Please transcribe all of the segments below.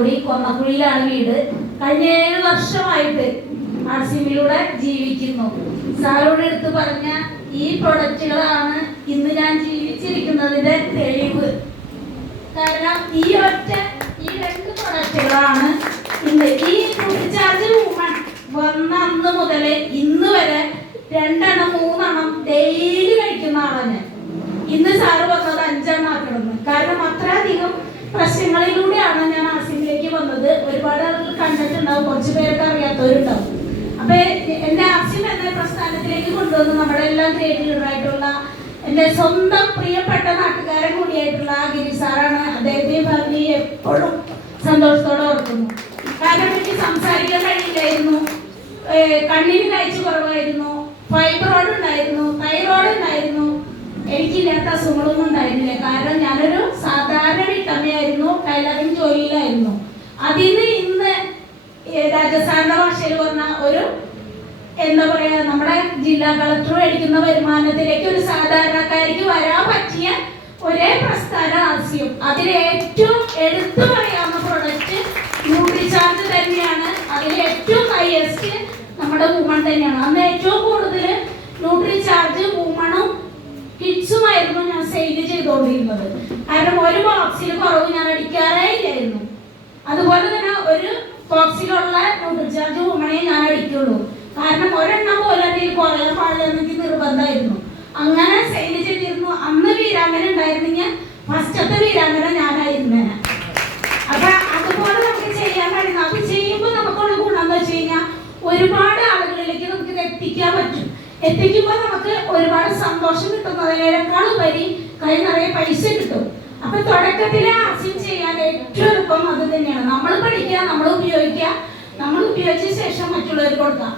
ചാലക്കുടി കൊന്നക്കുഴിയിലാണ് വീട്. കഴിഞ്ഞ 7 വർഷമായിട്ട് ആർസിബിയിലൂടെ ജീവിക്കുന്നു. സാറോട് എടുത്ത് പറഞ്ഞ ഈ പ്രൊഡക്റ്റുകളാണ് ഇന്ന് ഞാൻ ജീവിച്ചിരിക്കുന്നതിന്റെ തെളിവ്. കാരണം ഈ 2 പ്രൊഡക്റ്റുകളാണ് ഇന്ന് ഈ ചാർജ് വുമൺ വന്ന അന്ന് മുതൽ ഇന്ന് വരെ 2 എണ്ണം 3 എണ്ണം ഡെയിലി കഴിക്കുന്ന ആളാണ് ഞാൻ. ഇന്ന് സാറ് വന്നത് 5 എണ്ണം ആക്കണമെന്ന്. കാരണം അത്രയധികം പ്രശ്നങ്ങളിലൂടെയാണ് ഞാൻ ആർസിബിയിലേക്ക് വന്നത്. ഒരുപാട് ആളുകൾ കണ്ടിട്ടുണ്ടാവും, കുറച്ച് പേരൊക്കെ അറിയാത്തവരുണ്ടാവും. അപ്പൊ എന്റെ ആർസിബി എന്ന പ്രസ്ഥാനത്തിലേക്ക് കൊണ്ടുവന്ന് നമ്മുടെ എല്ലാം ക്രിയേറ്റീവായിട്ടുള്ള എന്റെ സ്വന്തം പ്രിയപ്പെട്ട നാട്ടുകാരൻ കൂടിയായിട്ടുള്ള ഗിരി സാറാണ്. അദ്ദേഹത്തെ പറഞ്ഞ് എപ്പോഴും സന്തോഷത്തോടെ ഓർക്കുന്നു. കാരണം എനിക്ക് സംസാരിക്കാൻ കഴിയില്ലായിരുന്നു, കണ്ണിന് കാഴ്ച കുറവായിരുന്നു, ഫൈബ്രോയിഡ് ഉണ്ടായിരുന്നു, തൈറോയിഡ് ഉണ്ടായിരുന്നു, എനിക്കില്ലാത്ത അസുഖങ്ങളൊന്നും ഉണ്ടായിരുന്നില്ല. കാരണം ഞാനൊരു സാധാരണ വീട്ടമ്മയായിരുന്നു, ടൈലറിംഗ് ജോലിയിലായിരുന്നു. അതിന് ഇന്ന് രാജസ്ഥാന്റെ ഭാഷയിൽ പറഞ്ഞ ഒരു എന്താ പറയാ, നമ്മുടെ ജില്ലാ കളക്ടർ മേടിക്കുന്ന വരുമാനത്തിലേക്ക് ഒരു സാധാരണക്കാരിക്ക് വരാൻ പറ്റിയ ഒരേ പ്രസ്ഥാനം ആർസിയും. അതിൽ ഏറ്റവും എടുത്തു പറയാവുന്ന പ്രൊഡക്റ്റ് ന്യൂട്രിചാർജ് തന്നെയാണ്. അതിൽ ഏറ്റവും ഹൈയസ്റ്റ് നമ്മുടെ വുമൺ തന്നെയാണ്. അന്ന് ഏറ്റവും കൂടുതൽ ന്യൂട്രിചാർജ് വുമണും കിഡ്സുമായിരുന്നു ഞാൻ സെയിൽ ചെയ്തുകൊണ്ടിരുന്നത്. കാരണം ഒരു ബോക്സിൽ കുറവ് ഞാൻ അടിക്കാറേ ഇല്ലായിരുന്നു. അതുപോലെ തന്നെ ഒരു ബോക്സിലുള്ള ന്യൂട്രിചാർജ് വുമണെ ഞാൻ അടിക്കുള്ളൂ. കാരണം ഒരെണ്ണം പോലെ കുറയാൻ പാടില്ല എനിക്ക് നിർബന്ധമായിരുന്നു. അങ്ങനെ സെയിൽ ചെയ്തിരുന്നു. അന്ന് വീരാങ്കന ഉണ്ടായിരുന്നെങ്കിൽ ഫസ്റ്റത്തെ വീരാങ്കന ഞാനായിരുന്നേനെ. അപ്പൊ അതുപോലെ നമുക്ക് ചെയ്യാൻ കഴിയുന്നു. അത് ചെയ്യുമ്പോൾ നമുക്കുള്ള ഗുണം എന്ന് വെച്ച് കഴിഞ്ഞാൽ ഒരുപാട് ആളുകളിലേക്ക് നമുക്ക് ഇത് എത്തിക്കാൻ പറ്റും. എത്തിക്കുമ്പോൾ നമുക്ക് ഒരുപാട് സന്തോഷം കിട്ടുന്നതിനേക്കാൾ ഉപരി കൈ നിറയെ പൈസ കിട്ടും. അപ്പൊ തുടക്കത്തിലെ ആർസിം ചെയ്യാൻ ഏറ്റവും എളുപ്പം അത് തന്നെയാണ്. നമ്മൾ പഠിക്കുക, നമ്മൾ ഉപയോഗിക്കുക, നമ്മൾ ഉപയോഗിച്ച ശേഷം മറ്റുള്ളവർക്ക് കൊടുക്കാം.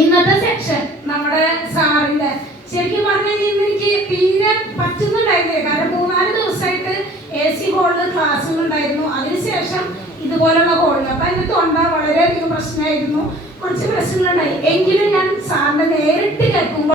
ഇന്നത്തെ സെക്ഷൻ നമ്മുടെ സാറിന്റെ ശരിക്കും പറഞ്ഞു കഴിഞ്ഞാൽ എനിക്ക് തീരെ പറ്റുന്നുണ്ടായിരുന്നില്ല. കാരണം 3-4 ദിവസമായിട്ട് AC ഹോളിൽ ക്ലാസ്സുകൾ ഉണ്ടായിരുന്നു. അതിനുശേഷം ഇതുപോലുള്ള ഹോളിൽ അപ്പൊ എന്റെ തൊണ്ട വളരെയധികം പ്രശ്നമായിരുന്നു, കുറച്ച് പ്രശ്നങ്ങളുണ്ടായി. എങ്കിലും ഞാൻ സാറിന്റെ നേരിട്ട് കേൾക്കുമ്പോൾ